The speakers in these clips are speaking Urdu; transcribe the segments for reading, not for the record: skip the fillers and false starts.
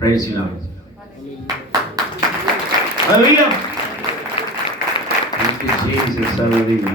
Praise you, Lord. Hallelujah. Thank you, Jesus. Hallelujah.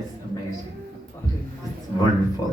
it's amazing, it's wonderful.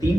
3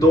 2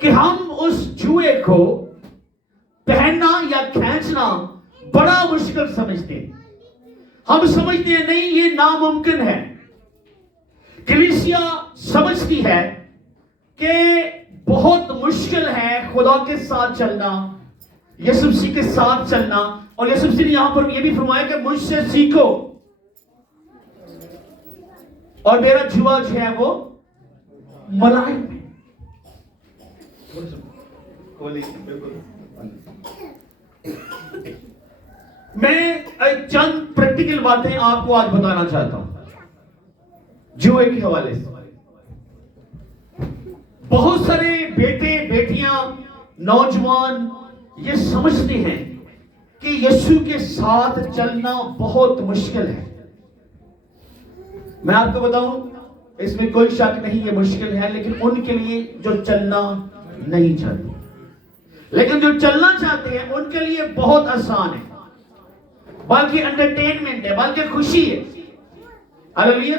کہ ہم اس جوئے کو پہننا یا کھینچنا بڑا مشکل سمجھتے ہیں. ہم سمجھتے ہیں نہیں یہ ناممکن ہے. کلیسیا سمجھتی ہے کہ بہت مشکل ہے خدا کے ساتھ چلنا, یسوع مسیح کے ساتھ چلنا. اور یسوع مسیح نے یہاں پر یہ بھی فرمایا کہ مجھ سے سیکھو اور میرا جوا جو ہے وہ ملائم ہے. میں چند پریکٹیکل باتیں آپ کو آج بتانا چاہتا ہوں جوئے کے حوالے سے. بہت سارے بیٹے بیٹیاں نوجوان یہ سمجھتے ہیں کہ یسوع کے ساتھ چلنا بہت مشکل ہے. میں آپ کو بتاؤں اس میں کوئی شک نہیں یہ مشکل ہے, لیکن ان کے لیے جو چلنا نہیں چاہتے, لیکن جو چلنا چاہتے ہیں ان کے لیے بہت آسان ہے, بلکہ انٹرٹینمنٹ ہے, بلکہ خوشی ہے. ہاللیلویا.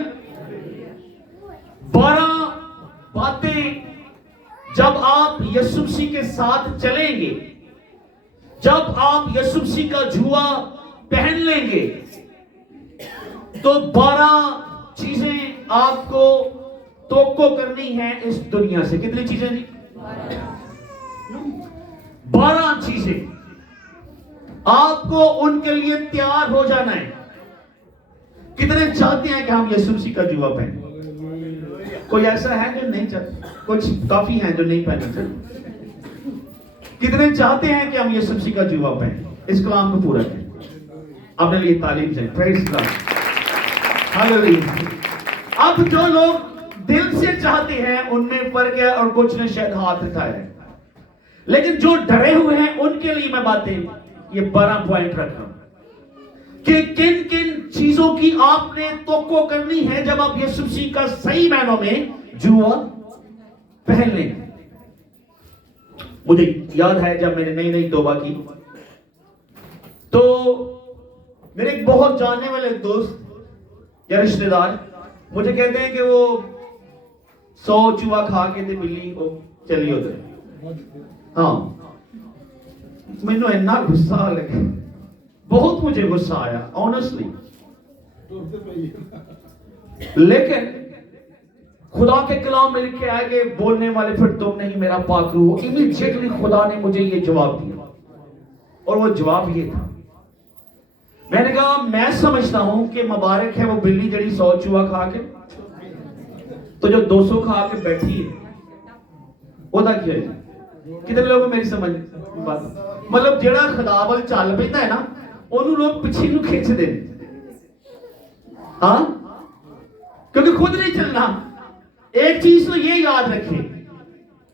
12 باتیں جب آپ یسوع مسیح کے ساتھ چلیں گے, جب آپ یسوع مسیح کا جوا پہن لیں گے, تو 12 چیزیں آپ کو توقع کرنی ہے اس دنیا سے. کتنی چیزیں جی؟ 12 چیزیں. آپ کو ان کے لیے تیار ہو جانا ہے. کتنے چاہتے ہیں کہ ہم یسوع مسیح کا جوا پہنیں؟ کوئی ایسا ہے جو نہیں چاہتے؟ کچھ کافی ہیں جو نہیں پہننا چاہتے. کتنے چاہتے ہیں کہ ہم یسوع مسیح کا جوا پہنیں؟ اس کلام کو پورا کریں. اپنے لیے تعلیم سے پریز گاڈ. ہاللیلویا. اب جو لوگ دل سے چاہتے ہیں ان میں فرق ہے, اور کچھ نے شاید ہاتھ اٹھایا ہے, لیکن جو ڈرے ہوئے ہیں ان کے لیے میں باتیں یہ 12 پوائنٹ رکھا کہ کن کن چیزوں کی آپ نے توقع کرنی ہے جب آپ یسوع مسیح کا صحیح معنوں میں جوا پہن لیں. مجھے یاد ہے جب میں نے نئی توبہ کی تو میرے ایک بہت جاننے والے دوست یا رشتہ دار مجھے کہتے ہیں کہ وہ 100 چوہا کھا کے تے ملی وہ چلی ادھر. ہاں مینوں اتنا غصہ لگا, بہت مجھے غصہ آیا آنیسٹلی. لیکن خدا کے کلام میں لکھا ہے کہ بولنے والے پھر تم نہیں میرا پاک روح. امیڈیٹلی خدا نے مجھے یہ جواب دیا, اور وہ جواب یہ تھا. میں نے کہا میں سمجھتا ہوں کہ مبارک ہے وہ بلی جڑی 100 چوہا کھا کے, تو جو 200 کھا کے بیٹھی ہے وہ دا کیا ہے. کتنے لوگوں میری سمجھ بات, مطلب جڑا خدا وال چل پیندا ہے نا انہوں لوگ پیچھے نو کھچ دے. ہاں کیونکہ خود نہیں چلنا. ایک چیز تو یہ یاد رکھے,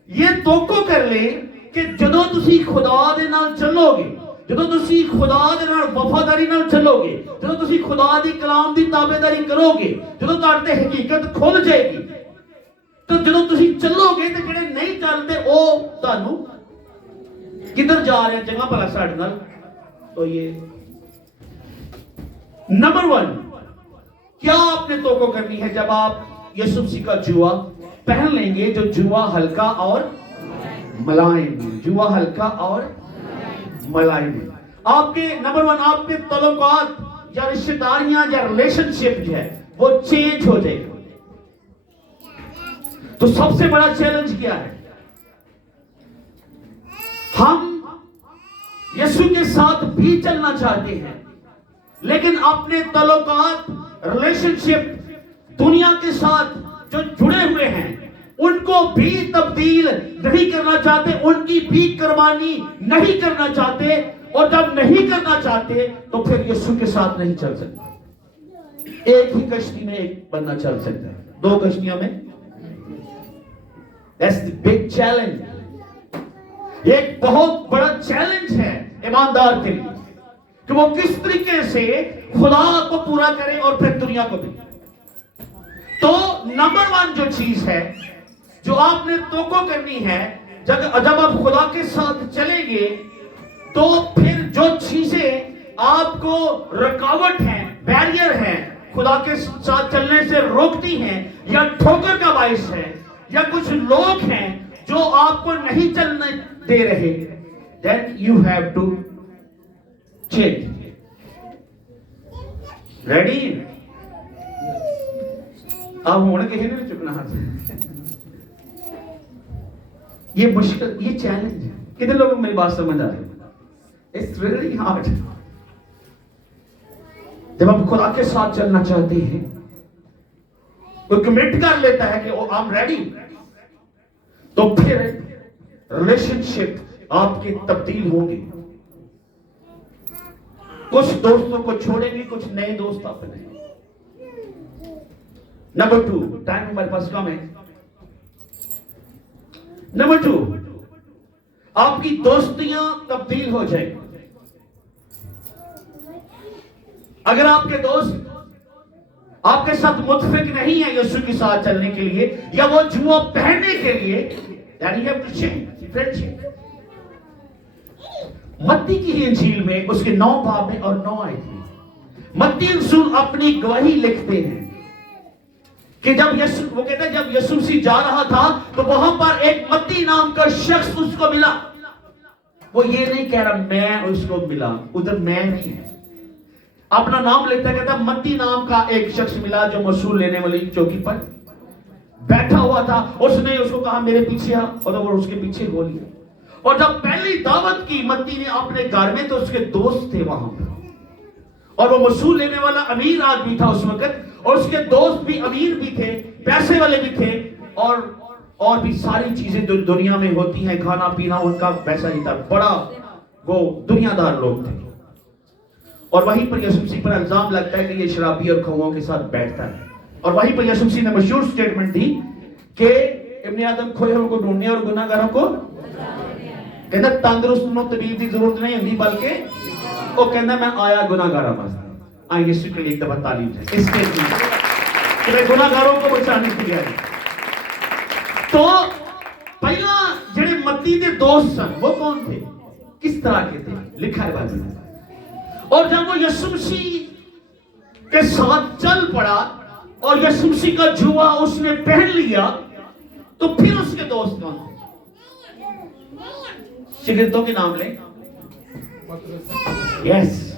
یہ توقع کر لے کہ جدوں تسی خدا دے نال چلو گے, جدوں تسی خدا دے نال وفاداری نال چلو گے, جدوں تسی خدا دی کلام دی تابعداری کرو گے, جدوں تہاڈے تے حقیقت کھل جائے گی, تو جدوں تسی چلو گے تے جڑے نہیں چلتے او تانوں کدھر جا رہے ہیں چنگا بھلا ساڈے نال. تو یہ نمبر 1 کیا آپ نے توقع کرنی ہے جب آپ یسوع مسیح کا جوا پہن لیں گے, جو جوا ہلکا اور ملائم, جوا ہلکا اور ملائم. آپ کے نمبر 1 آپ کے تعلقات یا رشتہ داریاں یا ریلیشن شپ جو ہے وہ چینج ہو جائے گا. تو سب سے بڑا چیلنج کیا ہے؟ ہم یسوع کے ساتھ بھی چلنا چاہتے ہیں, لیکن اپنے تعلقات ریلیشن شپ دنیا کے ساتھ جو جڑے ہوئے ہیں ان کو بھی تبدیل نہیں کرنا چاہتے, ان کی بھی قربانی نہیں کرنا چاہتے, اور جب نہیں کرنا چاہتے تو پھر یسوع کے ساتھ نہیں چل سکتے. ایک ہی کشتی میں ایک بندہ چل سکتا ہے, 2 کشتیوں میں. That's the big challenge. ایک بہت بڑا چیلنج ہے ایماندار کے لیے کہ وہ کس طریقے سے خدا کو پورا کرے اور پھر دنیا کو بھی. تو نمبر 1 جو چیز ہے جو آپ نے توقع کرنی ہے جب آپ خدا کے ساتھ چلیں گے, تو پھر جو چیزیں آپ کو رکاوٹ ہیں, بیریئر ہیں, خدا کے ساتھ چلنے سے روکتی ہیں یا ٹھوکر کا باعث ہے, یا کچھ لوگ ہیں جو آپ کو نہیں چلنے دے رہے, then you have to change. Ready? آپ ہونے کہیں نہیں چکنا ہاتھ. یہ مشکل, یہ چیلنج ہے. کتنے لوگوں کو میری بات سمجھ آ رہی ہے؟ It's really hard. جب آپ خدا کے ساتھ چلنا چاہتے ہیں, کوئی کمٹ کر لیتا ہے کہ I'm ready, تو پھر ریلیشن شپ آپ کی تبدیل ہوگی. کچھ دوستوں کو چھوڑیں گے, کچھ نئے دوست آپ بنائیں گے. نمبر 2, ٹائم ہمارے پاس کم ہے. نمبر 2, آپ کی دوستیاں تبدیل ہو جائیں. اگر آپ کے دوست آپ کے ساتھ متفق نہیں ہے یسوع کے ساتھ چلنے کے لیے, یا وہ جوا پہننے کے لیے, then you have to change friendship. متی کی انجیل میں اس کے 9 باب میں اور 9 آیت میں متی رسول اپنی گواہی لکھتے ہیں کہ جب یسوع, وہ کہتا ہے جب یسوع مسیح جا رہا تھا تو وہاں پر ایک متی نام کا شخص اس کو ملا. وہ یہ نہیں کہہ رہا میں اس کو ملا, ادھر میں نہیں ہے, اپنا نام لکھتا ہے, کہتا متی نام کا ایک شخص ملا جو مصول لینے والی چوکی پر بیٹھا ہوا تھا. اس نے اس کو کہا میرے پیچھے آ, اور وہ اس کے پیچھے ہو لیا. اور جب پہلی دعوت کی متی نے اپنے گھر میں, تو اس کے دوست تھے وہاں پر, اور وہ مصول لینے والا امیر آدمی تھا اس وقت, اور اس کے دوست بھی امیر بھی تھے, پیسے والے بھی تھے, اور بھی ساری چیزیں دنیا میں ہوتی ہیں, کھانا پینا ان کا ویسا ہی تھا, بڑا وہ دنیا دار لوگ تھے. اور وہیں پر یسوع مسیح پر الزام لگتا ہے کہ یہ شرابی اور کھوؤں کے ساتھ بیٹھتا ہے. اور وہیں پر یسوع مسیح نے مشہور سٹیٹمنٹ دی کہ ابن آدم کھوئے کو ڈھونڈنے اور گناہ گاروں کو کہنا تندرست نو طبیب کی ضرورت نہیں ہوتی, بلکہ وہ کہنا میں آیا گناہ گاروں واسطے. آئیں یسوع کے لیے ایک دفعہ تعلیم ہے اس کے لیے کہ میں گناہ گاروں کو بچانے کے لیے آئی. تو پہلا جڑے متی دے دوست سن وہ کون تھے, کس طرح کے تھے, لکھا ہے بائبل میں. اور جب وہ یسوع مسیح کے ساتھ چل پڑا اور یسوع مسیح کا جوا اس نے پہن لیا, تو پھر اس کے دوست کون تھے؟ شاگردوں کے نام لیں. یس,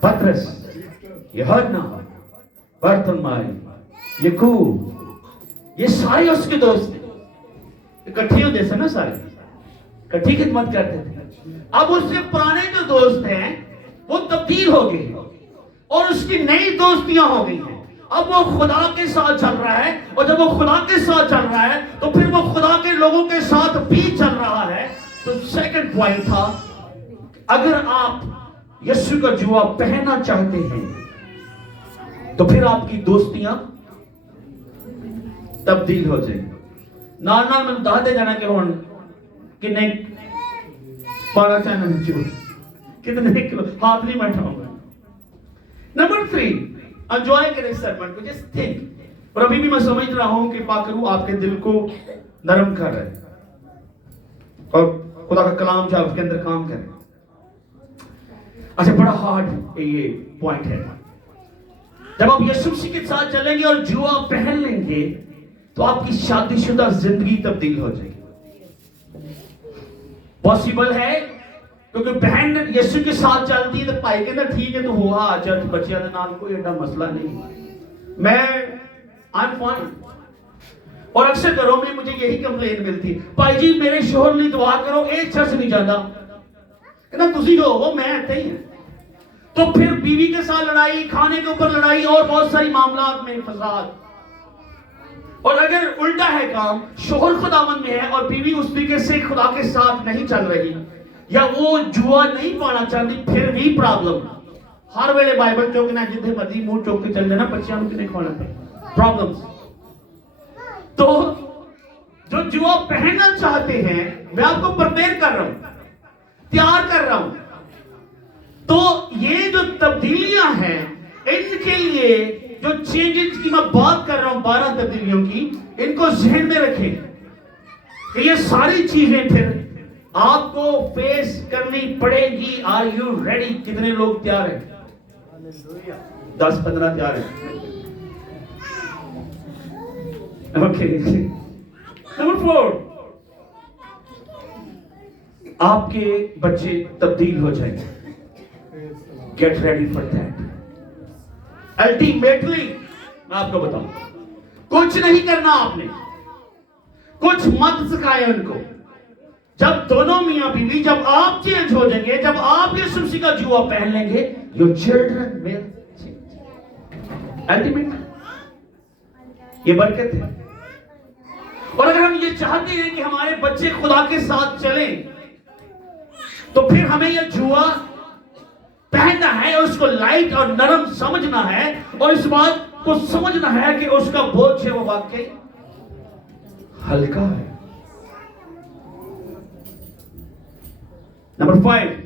پترس, یوحنا, برتلمائی, یعقوب, یہ سارے اس کے دوست تھے. اکٹھے ہوتے تھے نا, سارے اکٹھی خدمت کرتے تھے. اب اس کے پرانے جو دوست ہیں وہ تبدیل ہو گئے اور اس کی نئی دوستیاں ہو گئی ہیں. اب وہ خدا کے ساتھ چل رہا ہے, اور جب وہ خدا کے ساتھ چل رہا ہے تو پھر وہ خدا کے لوگوں کے ساتھ بھی چل رہا ہے. تو سیکنڈ پوائنٹ تھا, اگر آپ یسوع کا جوا پہننا چاہتے ہیں تو پھر آپ کی دوستیاں تبدیل ہو جائیں. نال نال میں بتا دے جانا کہ ہون کتنے پارا چینل جو کتنے کلو ہاتھ نہیں بیٹھا ہوگا. نمبر 3, انجوائے کریں سرمن کو, جسٹ تھنک. اور ابھی بھی میں سمجھ رہا ہوں کہ پاک روح آپ کے دل کو نرم کر رہا ہے اور خدا کا کلام جو آپ کے اندر کام کرے. اچھا, بڑا ہارڈ یہ پوائنٹ ہے. جب آپ یسوع مسیح کے ساتھ چلیں گے اور جوا پہن لیں گے تو آپ کی شادی شدہ زندگی تبدیل ہو جائے گی. پاسبل ہے کیونکہ بہن یسوع کے ساتھ چلتی ہے تو پائی کہتا ٹھیک ہے تو ہوا چرچ بچیاں دے نال کوئی ایڈا مسئلہ نہیں, میں I'm fine. اور اکثر گھروں میں مجھے یہی کمپلین ملتی ہے, بھائی جی میرے شوہر نے دعا کرو ایک چرچ نہیں جاتا. کہنا تسی ہو وہ میں ایسے ہی ہیں. تو پھر بیوی کے ساتھ لڑائی, کھانے کے اوپر لڑائی, اور بہت ساری معاملات میں فساد. اور اگر الٹا ہے کام, شوہر خداوند میں ہے اور بیوی اس طریقے سے خدا کے ساتھ نہیں چل رہی یا وہ جوا نہیں پانا چاہتی, پھر بھی پرابلم. ہر ویلے بائبل چوکنا جتنے مرضی منہ چوک کے چل جانا, بچیاں کو کنے کھانا ہے, پرابلمز. تو جو جوا پہننا چاہتے ہیں میں آپ کو پرپیئر کر رہا ہوں, تیار کر رہا ہوں. تو یہ جو تبدیلیاں ہیں ان کے لیے جو چینجز کی میں بات کر رہا ہوں 12 تبدیلیوں کی, ان کو ذہن میں رکھیں کہ یہ ساری چیزیں پھر آپ کو فیس کرنی پڑے گی. Are you ready? کتنے لوگ تیار ہیں؟ 10-15 تیار ہیں. اوکے. نمبر 4, آپ کے بچے تبدیل ہو جائیں گے. Get ready for that. Ultimately میں آپ کو بتاؤں کچھ نہیں کرنا آپ نے, کچھ مت سکھائے ان کو. جب دونوں میاں بیوی جب آپ چینج ہو جائیں گے, جب آپ یسوع مسیح کا جوا پہن لیں گے, your children will change. Ultimately یہ برکت ہے. اور اگر ہم یہ چاہتے ہیں کہ ہمارے بچے خدا کے ساتھ چلیں تو پھر ہمیں یہ جوا پہننا ہے, اس کو لائٹ اور نرم سمجھنا ہے, اور اس بات کو سمجھنا ہے کہ اس کا بوجھ ہے وہ واقعی ہلکا ہے. نمبر 5,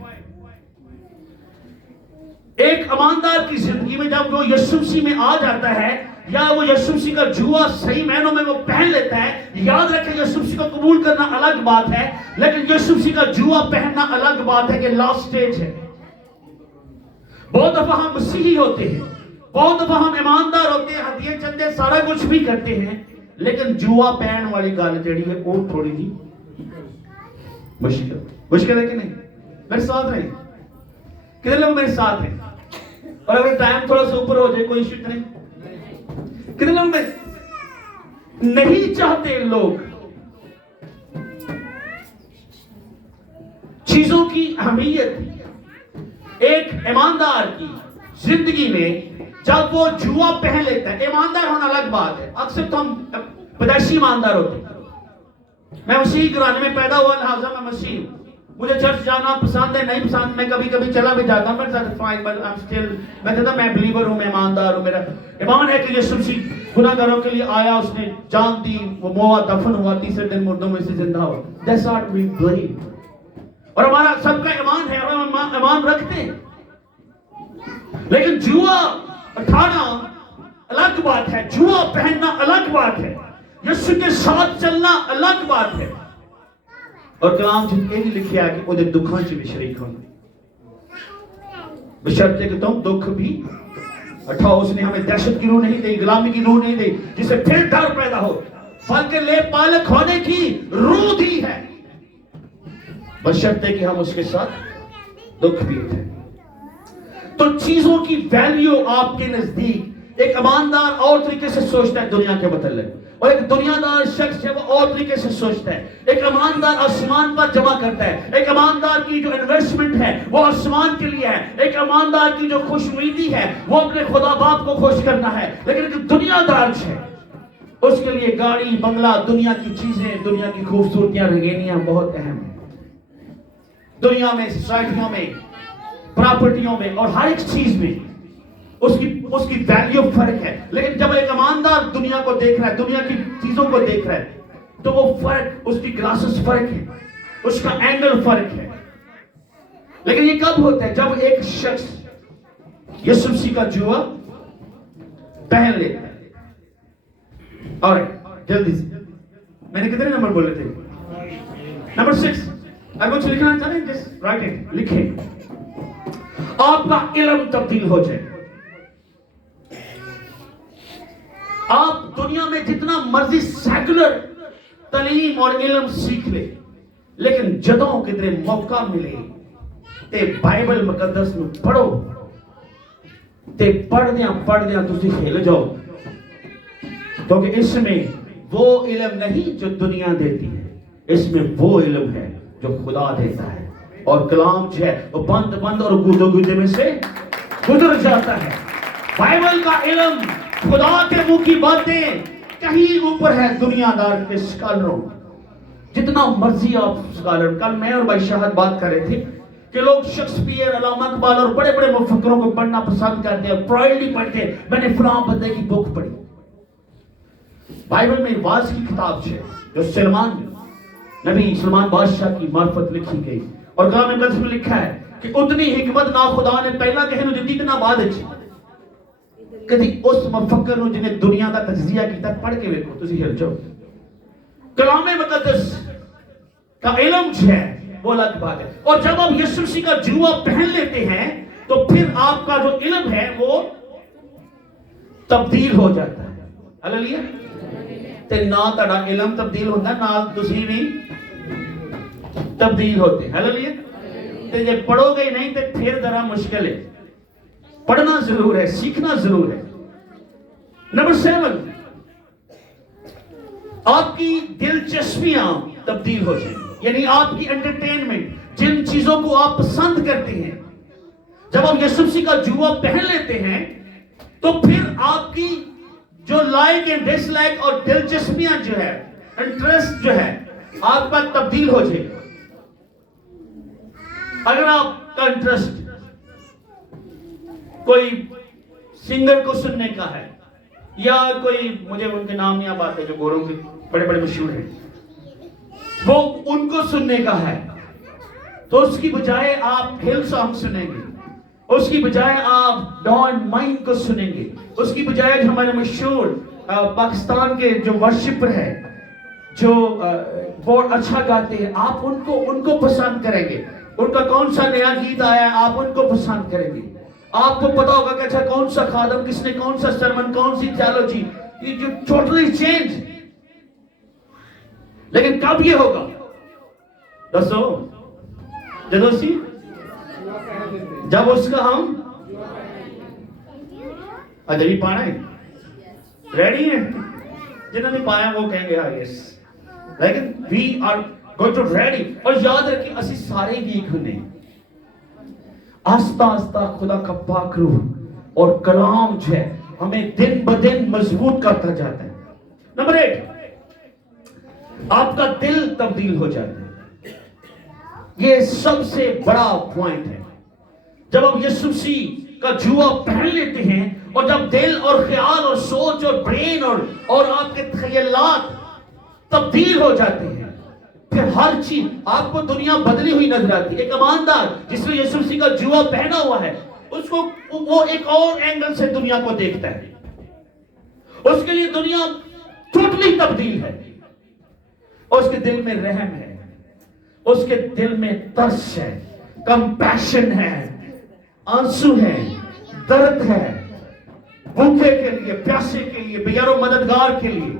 ایک ایماندار کی زندگی میں جب وہ یسوع مسیح میں آ جاتا ہے یا وہ یسوع مسیح کا جوا صحیح معنوں میں وہ پہن لیتا ہے. یاد رکھیں یسوع مسیح کو قبول کرنا الگ بات ہے, لیکن یسوع مسیح کا جوا پہننا الگ بات ہے کہ لاسٹ سٹیج ہے. بہت دفعہ ہم مسیحی ہوتے ہیں, بہت دفعہ ہم ایماندار ہوتے ہیں, ہدیے چندے سارا کچھ بھی کرتے ہیں, لیکن جوا پہن والی گل جڑی ہے وہ تھوڑی جی مشکل ہے کہ نہیں؟ میرے ساتھ رہیں, کتنے لوگ میرے ساتھ ہیں؟ اور اگر ٹائم تھوڑا سا اوپر ہو جائے کوئی ایشو نہیں. کتنے لوگ میں نہیں چاہتے لوگ چیزوں کی اہمیت ایک ایماندار کی زندگی میں جب وہ جوا پہن لیتا ہے. ایماندار ہونا الگ بات ہے, اکثر تو ہم پیدائشی ایماندار ہوتے ہیں. میں مسیحی گھرانے میں پیدا ہوا, لہٰذا میں مسیحی ہوں. مجھے چرچ جانا پسند ہے, نہیں پسند, میں کبھی کبھی چلا بھی جاتا ہوں, میں کہتا میں بلیور ہوں, میں ایماندار ہوں. میرا ایمان ہے کہ یسوع مسیح گناہگاروں کے لیے آیا, اس نے جان دی, وہ موا دفن ہوا, تیسرے دن مردوں میں سے زندہ ہوا. That's what we believe. اور ہمارا سب کا ایمان ہے, ہم ایمان رکھتے ہیں. لیکن جوا اٹھانا الگ بات ہے, جوا پہننا الگ بات ہے, یسوع کے ساتھ چلنا الگ بات ہے. اور کلام جن یہ لکھیا ہے کہ وہ دکھاں چ بھی شریک ہونا, بشرطے کہ تم دکھ بھی اٹھاؤ. اس نے ہمیں دہشت کی روح نہیں دی, غلامی کی روح نہیں دی جسے پھر ڈر پیدا ہو, بلکہ لے پالک ہونے کی روح دی ہے, بشرطے کہ ہم اس کے ساتھ دکھ بھی اٹھائیں. تو چیزوں کی ویلیو آپ کے نزدیک ایک ایماندار اور طریقے سے سوچتا ہے دنیا کے متعلق, اور ایک دنیا دار شخص ہے وہ اور طریقے سے سوچتا ہے. ایک ایماندار آسمان پر جمع کرتا ہے, ایک ایماندار کی جو انویسٹمنٹ ہے وہ آسمان کے لیے ہے, ایک ایماندار کی جو خوش امیدی ہے وہ اپنے خدا باپ کو خوش کرنا ہے. لیکن ایک دنیا دار ہے, اس کے لیے گاڑی بنگلہ, دنیا کی چیزیں, دنیا کی خوبصورتیاں, رنگینیاں بہت اہم ہیں. دنیا میں, سوسائٹیوں میں, پراپرٹیوں میں اور ہر ایک چیز میں اس کی ویلیو فرق ہے. لیکن جب ایک ایماندار دنیا کو دیکھ رہا ہے, دنیا کی چیزوں کو دیکھ رہا ہے, تو وہ فرق, اس کی گلاسز فرق ہے, اس کا اینگل فرق ہے. لیکن یہ کب ہوتا ہے؟ جب ایک شخص یسوع مسیح کا جوا پہن لیتا ہے. اور جلدی سے, میں نے کتنے نمبر بولے تھے؟ نمبر 6. اگر کچھ لکھنا چاہتے ہیں جس رائٹ لکھیں. آپ کا علم تبدیل ہو جائے. آپ دنیا میں جتنا مرضی سیکولر تعلیم اور علم سیکھ لے, لیکن جدوں کدھر موقع ملے تے بائبل مقدس میں پڑھو, تے پڑھ دیاں تسی ہل جاؤ, کیونکہ اس میں وہ علم نہیں جو دنیا دیتی ہے, اس میں وہ علم ہے جو خدا دیتا ہے. اور کلام جو ہے وہ بند اور گودے میں سے گزر جاتا ہے. بائبل کا علم, خدا کے منہ کی باتیں کہیں اوپر ہے دنیا دار کے سکالروں. جتنا مرضی آپ سکالر, کل میں اور بھائی شاہد بات کر رہے تھے کہ لوگ شیکسپیئر, علامہ اقبال اور بڑے بڑے مفکروں کو پڑھنا پسند کرتے ہیں, فرائڈ بھی پڑھتے ہیں. میں نے فلاں بندے کی بک پڑھی. بائبل میں واز کی کتاب ہے جو نبی سلمان بادشاہ کی معرفت لکھی گئی, اور کلام مقدس میں لکھا ہے کہ اتنی حکمت نہ خدا نے پہلا کہے نو جدید نہ بعد اچھی. کدی اس مفکر نو جنہیں دنیا کا تجزیہ کیتا پڑھ کے ویکھو, تسی ہل جاؤ. کلام مقدس کا علم جو ہے وہ الگ بات ہے. اور جب آپ یسوع مسیح کا جوا پہن لیتے ہیں تو پھر آپ کا جو علم ہے وہ تبدیل ہو جاتا ہے. ہاللیلویہ. تے نہ تہاڈا علم تبدیل ہوندا, نال تسی بھی تبدیل ہوتے ہیں. ہاللیلویا. تو جب پڑھو گے نہیں تو پھر ذرا مشکل ہے. پڑھنا ضرور ہے, سیکھنا ضرور ہے. نمبر 7, آپ کی دلچسپیاں تبدیل ہو جائیں. یعنی آپ کی انٹرٹینمنٹ, جن چیزوں کو آپ پسند کرتے ہیں, جب آپ یسوع مسیح کا جوبہ پہن لیتے ہیں تو پھر آپ کی جو لائک اینڈ ڈس لائک اور دلچسپیاں جو ہے, انٹرسٹ جو ہے, آپ کا تبدیل ہو جائے. اگر آپ کا انٹرسٹ کوئی سنگر کو سننے کا ہے, یا کوئی, مجھے ان کے نام نہیں آپ آتے جو گوروں کے بڑے بڑے مشہور ہیں, وہ ان کو سننے کا ہے, تو اس کی بجائے آپ ہل سانگ سنیں گے, اس کی بجائے آپ ڈان مائنڈ کو سنیں گے, اس کی بجائے جو ہمارے مشہور پاکستان کے جو ورشپر ہے, جو بہت اچھا گاتے ہیں, آپ ان کو پسند کریں گے. ان کا کون سا نیا گیت آیا ہے آپ ان کو پسند کریں گے. آپ کو پتا ہوگا کہ اچھا کون سا خادم, کس نے کون سا سرمن, کون سی تھیالوجی, یہ جو ٹوٹلی چینج. لیکن کب یہ ہوگا دسو, جب اس کا ہم ادھر پانا ہے, ریڈی ہیں, جنہوں نے پایا وہ کہیں گے ہاں یس. لیکن we are going to ready. اور یاد رکھیں اسی سارے ویک ہونے آہستہ آہستہ خدا کا پاک روح اور کلام جو ہے ہمیں دن بدن مضبوط کرتا جاتا ہے. نمبر 8, آپ کا دل تبدیل ہو جاتا ہے. یہ سب سے بڑا پوائنٹ ہے. جب آپ یسوع مسیح کا جوبہ پہن لیتے ہیں, اور جب دل اور خیال اور سوچ اور برین اور آپ کے خیالات تبدیل ہو جاتے ہیں, پھر ہر چیز آپ کو دنیا بدلی ہوئی نظر آتی ہے. ایک ایماندار جس نے یسوع مسیح کا جوبہ پہنا ہوا ہے, اس کو وہ ایک اور اینگل سے دنیا کو دیکھتا ہے. اس کے لیے دنیا ٹوٹلی تبدیل ہے. اس کے دل میں رحم ہے, اس کے دل میں ترس ہے, کمپیشن ہے, آنسو ہے, درد ہے, بھوکے کے لیے, پیاسے کے لیے, بغیر مددگار کے لیے,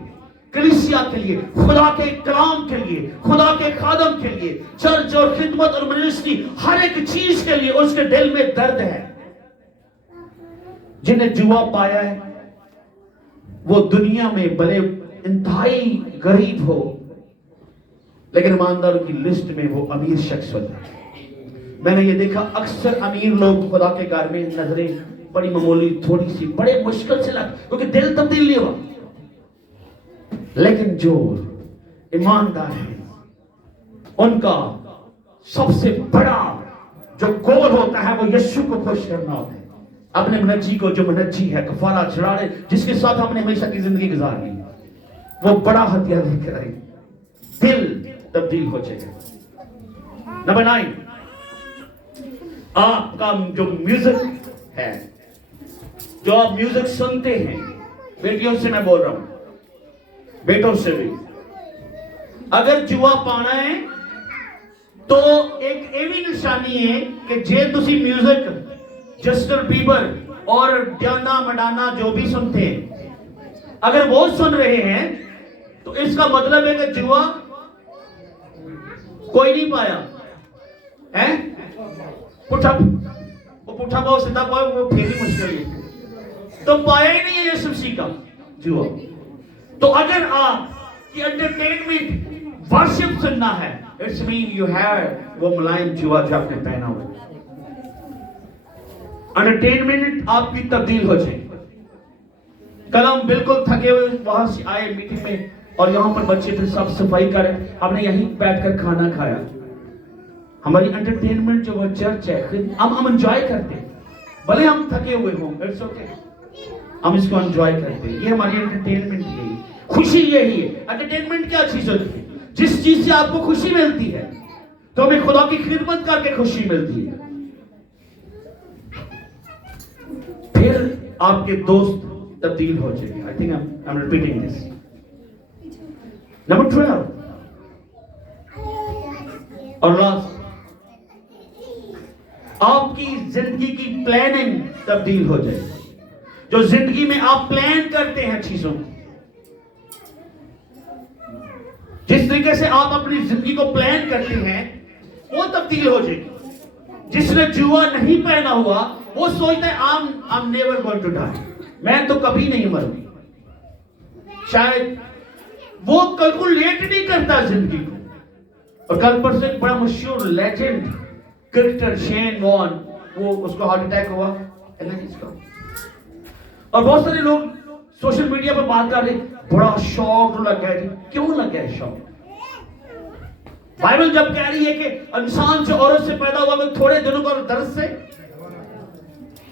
کلیسیا کے لیے, خدا کے کلام کے لیے, خدا کے خادم کے لیے, چرچ اور خدمت اور منسٹری, ہر ایک چیز کے لیے اس کے دل میں درد ہے. جنہیں جوبہ پایا ہے وہ دنیا میں بڑے انتہائی غریب ہو, لیکن ایمانداروں کی لسٹ میں وہ امیر شخص ہوتا ہے. میں نے یہ دیکھا اکثر امیر لوگ خدا کے گھر میں نظریں بڑی معمولی, تھوڑی سی, بڑے مشکل سے لگ, کیونکہ دل تبدیل نہیں ہوا. لیکن جو ایماندار ہیں ان کا سب سے بڑا جو گول ہوتا ہے وہ یسوع کو خوش کرنا ہوتا ہے. اپنے منجی کو, جو منجی ہے, کفارہ چھڑانے, جس کے ساتھ ہم نے ہمیشہ کی زندگی گزارنی, وہ بڑا ہتھیار لے کر آئے. دل تبدیل ہو جائے گا. نمبر 9, آپ کا جو میوزک ہے, جو آپ میوزک سنتے ہیں, بیٹیوں سے میں بول رہا ہوں, بیٹوں سے بھی, اگر جوبہ پانا ہے تو ایک ایوی نشانی ہے کہ جے تسی میوزک جسٹن بیبر اور ڈیانا مڈانا جو بھی سنتے ہیں, اگر وہ سن رہے ہیں تو اس کا مطلب ہے کہ جوبہ کوئی نہیں پایا ہے. پٹھا بہت سیدھا پایا, وہ پھر بھی مشکل ہے, تو پایا ہی نہیں ہے یسوع مسیح کا جوبہ. تو اگر آپ کی انٹرٹینمنٹ ورشپ سننا ہے, اٹس مین یو ہیو وہ ملائم جوبہ جو آپ نے پہنا ہوا. انٹرٹینمنٹ آپ کی تبدیل ہو جائے. کل ہم بالکل تھکے ہوئے وہاں سے آئے میٹنگ میں, اور یہاں پر بچے پھر صاف صفائی کریں, ہم نے یہیں بیٹھ کر کھانا کھایا. ہماری انٹرٹینمنٹ جو وہ چرچ ہے, ہم انجوائے کرتے ہیں, بھلے ہم تھکے ہوئے ہوں, اٹس اوکے, ہم اس کو انجوائے کرتے ہیں. یہ ہماری انٹرٹینمنٹ ہے, خوشی یہی ہے. انٹرٹینمنٹ کیا چیز ہوتی ہے؟ جس چیز سے آپ کو خوشی ملتی ہے, تو ہمیں خدا کی خدمت کر کے خوشی ملتی ہے. پھر آپ کے دوست تبدیل ہو جائیں گے. I think I'm repeating this. Number 12. اور لاسٹ, آپ کی زندگی کی پلاننگ تبدیل ہو جائے. جو زندگی میں آپ پلان کرتے ہیں چیزوں کو, جس طریقے سے آپ اپنی زندگی کو پلان کرتے ہیں, وہ تبدیل ہو جائے گی. جس نے جوا نہیں پہنا ہوا وہ سوچتا ہے I'm never going to die, میں تو کبھی نہیں مروں. شاید وہ کیلکولیٹ نہیں کرتا زندگی کو. اور کل پرسوں ایک بڑا مشہور لیجنڈ کرکٹر شین وارن, وہ اس کو ہارٹ اٹیک ہوا. اور بہت سارے لوگ سوشل میڈیا پر بات کر رہے بڑا شوق لگ گیا. کیوں لگ گیا شوق؟ بائبل جب کہہ رہی ہے کہ انسان جو عورت سے پیدا ہوا وہ تھوڑے دنوں کا درد سے,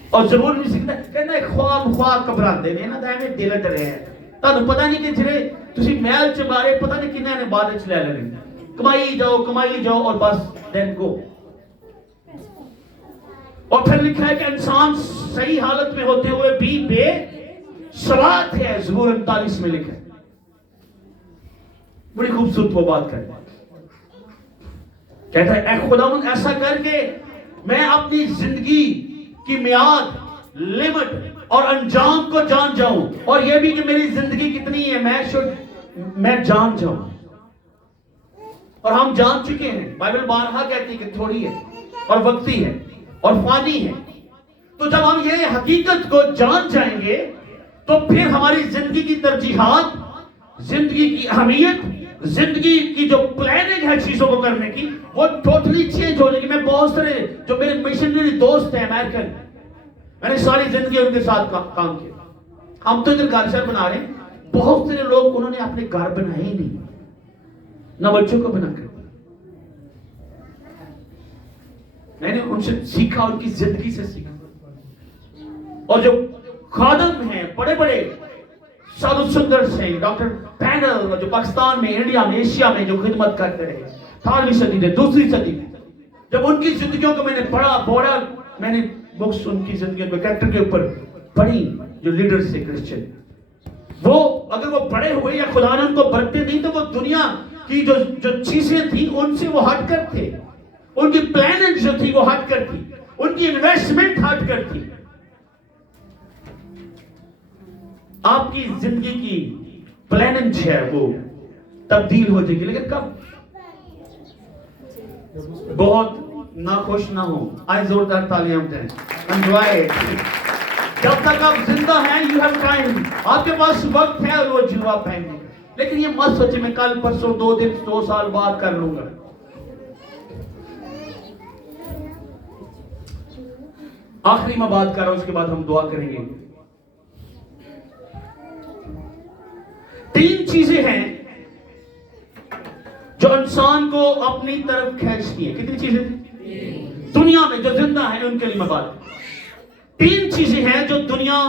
اور زبور میں سکھتا ہے کہنا ہے خواب گھبراندے نے نا دائیں دل تے رہے ہیں. تانوں پتہ نہیں کہ جڑے تسی محل چ مارے پتہ نہیں کنے نے بعد وچ لے لینے, کمائی جاؤ اور بس دین گو. اور پھر لکھا ہے کہ انسان صحیح حالت میں ہوتے ہوئے بھی بے ثبات ہے. زبور 39 میں لکھا ہے. بڑی خوبصورت وہ بات کرتا ہے. کہتا ہے اے خداوند ایسا کر کے میں اپنی زندگی کی میعاد, لمٹ اور انجام کو جان جاؤں, اور یہ بھی کہ میری زندگی کتنی ہے میں جان جاؤں. اور ہم جان چکے ہیں. بائبل بارہا کہتی ہے کہ تھوڑی ہے اور وقتی ہے اور فانی ہے. تو جب ہم یہ حقیقت کو جان جائیں گے تو پھر ہماری زندگی کی ترجیحات, زندگی کی اہمیت, زندگی کی جو پلاننگ ہے چیزوں کو کرنے کی, وہ ٹوٹلی چینج ہو جائے گی. میں بہت سارے جو میرے مشنری دوست ہیں امریکن, میں نے ساری زندگی ان کے ساتھ کام کیا. ہم تو ادھر گھر بنا رہے ہیں. بہت سارے لوگ انہوں نے اپنے گھر بنائے ہی نہیں, نہ بچوں کو بنا کر. میں نے ان سے سیکھا, ان کی زندگی سے سیکھا. اور جو خادم ہیں بڑے بڑے, سادھو سندر سنگھ, ڈاکٹر پینل, جو پاکستان میں, انڈیا میں, ایشیا میں جو خدمت کرتے رہے 18ویں صدی میں, 2ری صدی میں, جب ان کی زندگیوں کو میں نے پڑھا میں نے بکس ان کی زندگیوں کے کریکٹر کے اوپر پڑھی, جو لیڈرز تھے کرسچن. وہ اگر وہ بڑے ہوئے یا خدا نے ان کو برکتیں دی تو وہ دنیا کی جو چیزیں تھیں ان سے وہ ہٹ کر تھے. ان کی پلاننگ جو تھی وہ ہٹ کر تھی, ان کی انویسٹمنٹ ہٹ کر تھی. آپ کی زندگی کی پلاننگ ہے وہ تبدیل ہو جائے گی, لیکن کب؟ بہت ناخوش نہ ہو. آئے زوردار تالیاں دیں. انجوائے. جب تک آپ زندہ ہیں یو ہیو ٹائم, آپ کے پاس وقت ہے وہ جوا پہننے. لیکن یہ مت سوچے میں کل پرسوں 2 دن 2 سال بعد کر لوں گا. آخری میں بات کر رہا ہوں, اس کے بعد ہم دعا کریں گے. 3 چیزیں ہیں جو انسان کو اپنی طرف کھینچتی ہیں. کتنی چیزیں دنیا میں جو زندہ ہیں ان کے لیے میں بات. 3 چیزیں ہیں جو دنیا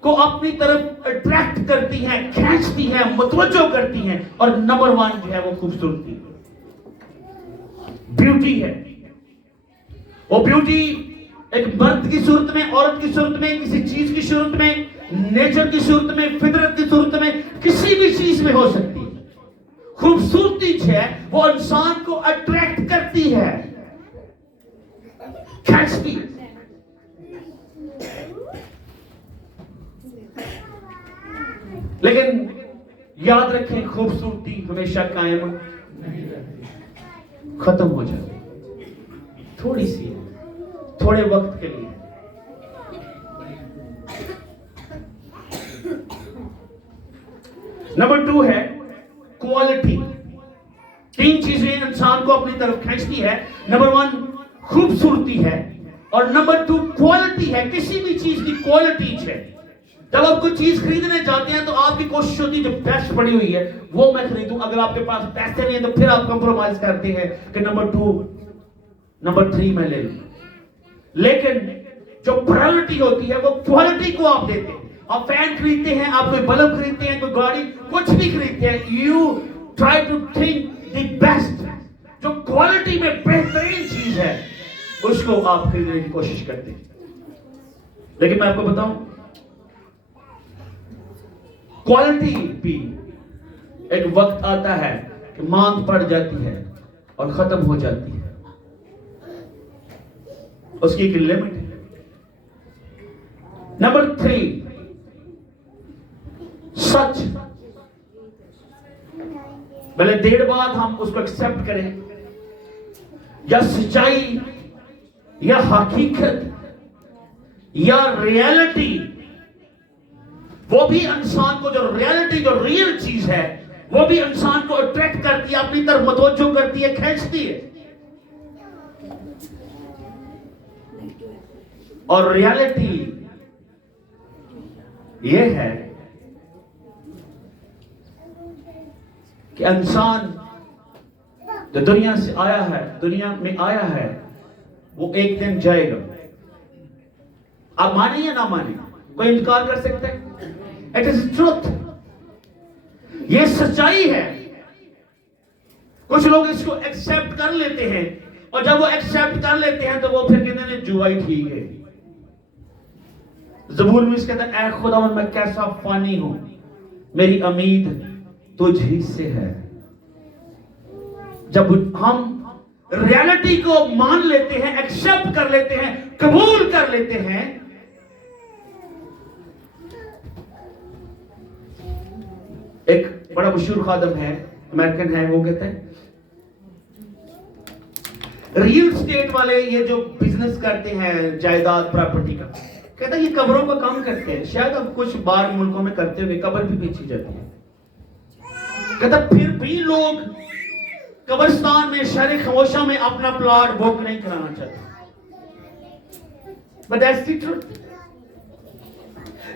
کو اپنی طرف اٹریکٹ کرتی ہیں, کھینچتی ہیں, متوجہ کرتی ہیں. اور نمبر 1 جو ہے وہ خوبصورتی, بیوٹی ہے. وہ بیوٹی ایک مرد کی صورت میں, عورت کی صورت میں, کسی چیز کی صورت میں, نیچر کی صورت میں, فطرت کی صورت میں, کسی بھی چیز میں ہو سکتی ہے. خوبصورتی جو ہے وہ انسان کو اٹریکٹ کرتی ہے, کھینچتی ہے. لیکن یاد رکھیں خوبصورتی ہمیشہ قائم نہیں رہتی, ختم ہو جاتی. تھوڑی سی, تھوڑے وقت کے لیے. نمبر 2 ہے کوالٹی. 3 چیزیں انسان کو اپنی طرف کھینچتی ہے. نمبر 1 خوبصورتی ہے, اور نمبر 2 کوالٹی ہے. کسی بھی چیز کی کوالٹی ہے. جب آپ کوئی چیز خریدنے جاتے ہیں تو آپ کی کوشش ہوتی ہے جو بیسٹ پڑی ہوئی ہے وہ میں خریدوں. اگر آپ کے پاس پیسے نہیں ہیں تو پھر آپ کمپرومائز کرتے ہیں کہ نمبر 2 نمبر 3 میں لے لوں. لیکن جو پرائورٹی ہوتی ہے وہ کوالٹی کو آپ دیتے ہیں. آپ فین خریدتے ہیں, آپ کوئی بلب خریدتے ہیں, کوئی گاڑی, کچھ بھی خریدتے ہیں, you try to think the best. جو کوالٹی میں بہترین چیز ہے اس کو آپ خریدنے کی کوشش کرتے ہیں. لیکن میں آپ کو بتاؤں کوالٹی بھی ایک وقت آتا ہے کہ مانگ پڑ جاتی ہے اور ختم ہو جاتی ہے. اس کی ایک لمٹ ہے. نمبر 3 سچ. بھلے دیر بعد ہم اس کو ایکسپٹ کریں, یا سچائی یا حقیقت یا ریالٹی، وہ بھی انسان کو جو ریالٹی جو ریئل چیز ہے وہ بھی انسان کو اٹریکٹ کرتی ہے، اپنی طرف متوجہ کرتی ہے، کھینچتی ہے. اور ریالٹی یہ ہے کہ انسان جو دنیا سے آیا ہے، دنیا میں آیا ہے، وہ ایک دن جائے گا. آپ مانیں یا نہ مانیں، کوئی انکار کر سکتا ہے؟ اٹ از ٹروتھ، یہ سچائی ہے. کچھ لوگ اس کو ایکسپٹ کر لیتے ہیں، اور جب وہ ایکسپٹ کر لیتے ہیں تو وہ پھر کہتے ہیں جو ہی ٹھیک ہے. زبور میں اس کہتا ہے اے خداوند میں کیسا فانی ہوں، میری امید تجھ ہی سے ہے. جب ہم ریالٹی کو مان لیتے ہیں، ایکسپٹ کر لیتے ہیں، قبول کر لیتے ہیں، ایک بڑا مشہور خادم ہے، امریکن ہے، وہ کہتے ہیں ریل اسٹیٹ والے یہ جو بزنس کرتے ہیں جائیداد پراپرٹی کا، کہتا ہے یہ قبروں کا کام کرتے ہیں. شاید اب کچھ باہر ملکوں میں کرتے ہوئے قبر بھی بیچی جاتی ہے. کہتا پھر بھی لوگ قبرستان میں شہر خموشہ میں اپنا پلاٹ بک نہیں کرانا چاہتے. But that's the truth.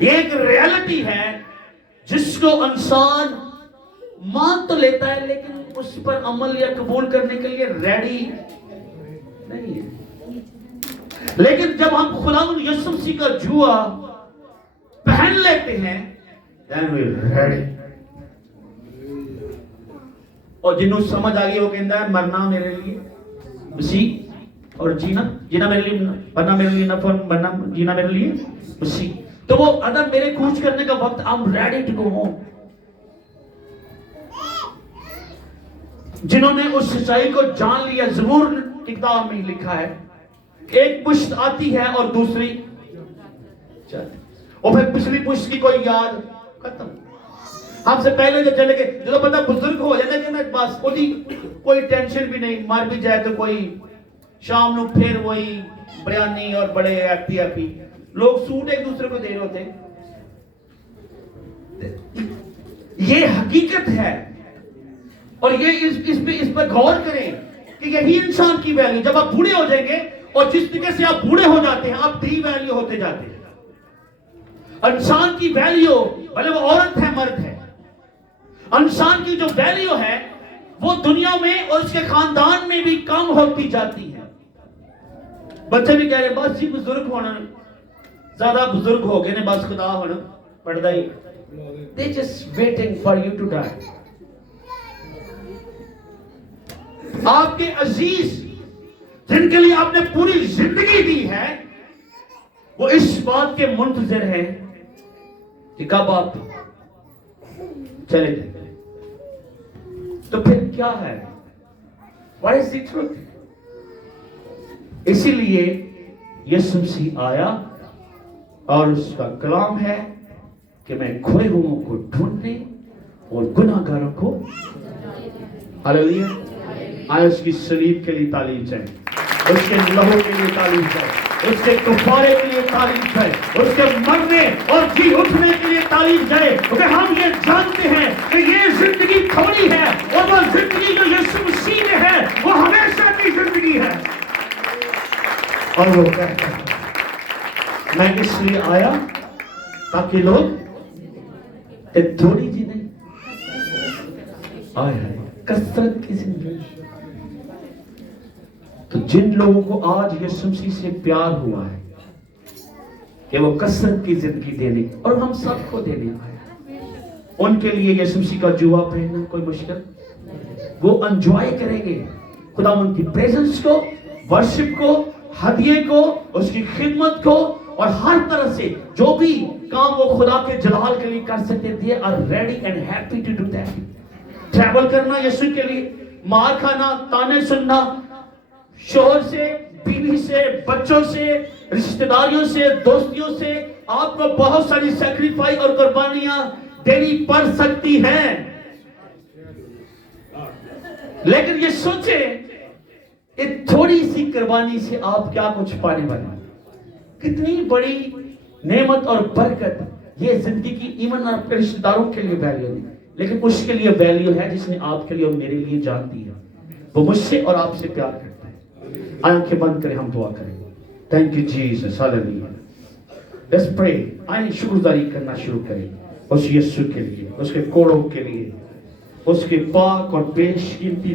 یہ ایک ریالٹی ہے جس کو انسان مان تو لیتا ہے لیکن اس پر عمل یا قبول کرنے کے لیے ریڈی نہیں ہے. لیکن جب ہم خداوند یسوع مسیح کا جوا پہن لیتے ہیں then we're ready. اور جنہوں سمجھ آگئی وہ کہتا ہے مرنا میرے لیے مسیح اور جینا میرے لیے، مرنا میرے لیے نفع، مرنا جینا میرے لیے مسیح. تو وہ اگر میرے کوچ کرنے کا وقت I'm ready to go home. جنہوں نے اس سچائی کو جان لیا، زبور کی کتاب میں لکھا ہے ایک پشت آتی ہے اور دوسری چلتی، اور پھر پچھلی پشت کی کوئی یاد ختم. ہم سے پہلے جو چلے گئے، جو بندہ بزرگ ہو جاتا ہے کہ میں بس کوئی ٹینشن بھی نہیں، مر بھی جائے تو کوئی، شام نو پھر وہی بریانی اور بڑے ایپی ایپی لوگ سوٹ ایک دوسرے کو دے رہے ہوتے. یہ حقیقت ہے، اور یہ اس پر غور کریں کہ یہی انسان کی ویلیو. جب آپ بوڑھے ہو جائیں گے اور جس طریقے سے آپ بوڑھے ہو جاتے ہیں آپ ڈی ویلیو ہوتے جاتے ہیں. انسان کی ویلیو بھلے وہ عورت ہے مرد ہے، انسان کی جو ویلیو ہے وہ دنیا میں اور اس کے خاندان میں بھی کم ہوتی جاتی ہے. بچے بھی کہہ رہے بس جی بزرگ ہونا، زیادہ بزرگ ہو گئے نے، بس خدا ہونا پڑھتا ہی. They just waiting for you to die. آپ کے عزیز جن کے لیے آپ نے پوری زندگی دی ہے وہ اس بات کے منتظر ہیں کہ کب آپ چلے جائیں. تو پھر کیا ہے؟ What is the truth? اسی لیے یسوع مسیح آیا اور اس کا کلام ہے کہ میں کھوئے ہوئوں کو ڈھونڈنے اور گناہ گاروں کو، ہاللیلویا، آئے اس کی صلیب کے لیے تعلیم چاہیے، اس کے لہو کے لیے تعلیم چاہیے، اس کے کفارے کے لیے تعلیم چاہیے، اس کے مرنے اور جی اٹھنے کے لیے تعلیم چاہیے. کیونکہ ہم یہ جانتے ہیں کہ یہ زندگی تھوڑی ہے اور وہ زندگی جو یسوع مسیح میں ہے وہ ہمیشہ کی زندگی ہے. اور وہ کہتا ہے میں اس لیے آیا تاکہ لوگ تھوڑی جی نہیں آئے کثرت کی زندگی. تو جن لوگوں کو آج یسوع مسیح سے پیار ہوا ہے کہ وہ کثرت کی زندگی دینے اور ہم سب کو دینے آئے، ان کے لیے یسوع مسیح کا جوا پہننا کوئی مشکل، وہ انجوائے کریں گے خدا ان کی پریزنس کو، ورشپ کو، ہدیے کو، اس کی خدمت کو، اور ہر طرح سے جو بھی کام وہ خدا کے جلال کے لیے کر سکتے. they are ready and happy to do that. Travel کرنا یسوع کے لیے، مار کھانا، تانے سننا، شوہر سے، بیوی سے، بچوں سے، رشتہ داریوں سے، دوستیوں سے، آپ کو بہت ساری سیکریفائی اور قربانیاں دینی پڑ سکتی ہیں. لیکن یہ سوچیں ایک تھوڑی سی قربانی سے آپ کیا کچھ پانے والے ہیں. کتنی بڑی نعمت اور برکت یہ زندگی ایون آپ کے رشتہ داروں کے لیے ویلیو نہیں, لیکن اس کے لیے ویلیو ہے جس نے آپ کے لیے اور میرے لیے جان دی ہے. وہ مجھ سے اور آپ سے پیار کرتا ہے. آنکھیں بند کریں, ہم دعا کریں. Thank you Jesus, hallelujah. Let's pray. آئیں شکرداری کرنا شروع کریں اس یسوع کے لیے, اس کے کوڑوں کے لیے, اس کے پاک اور بیش قیمتی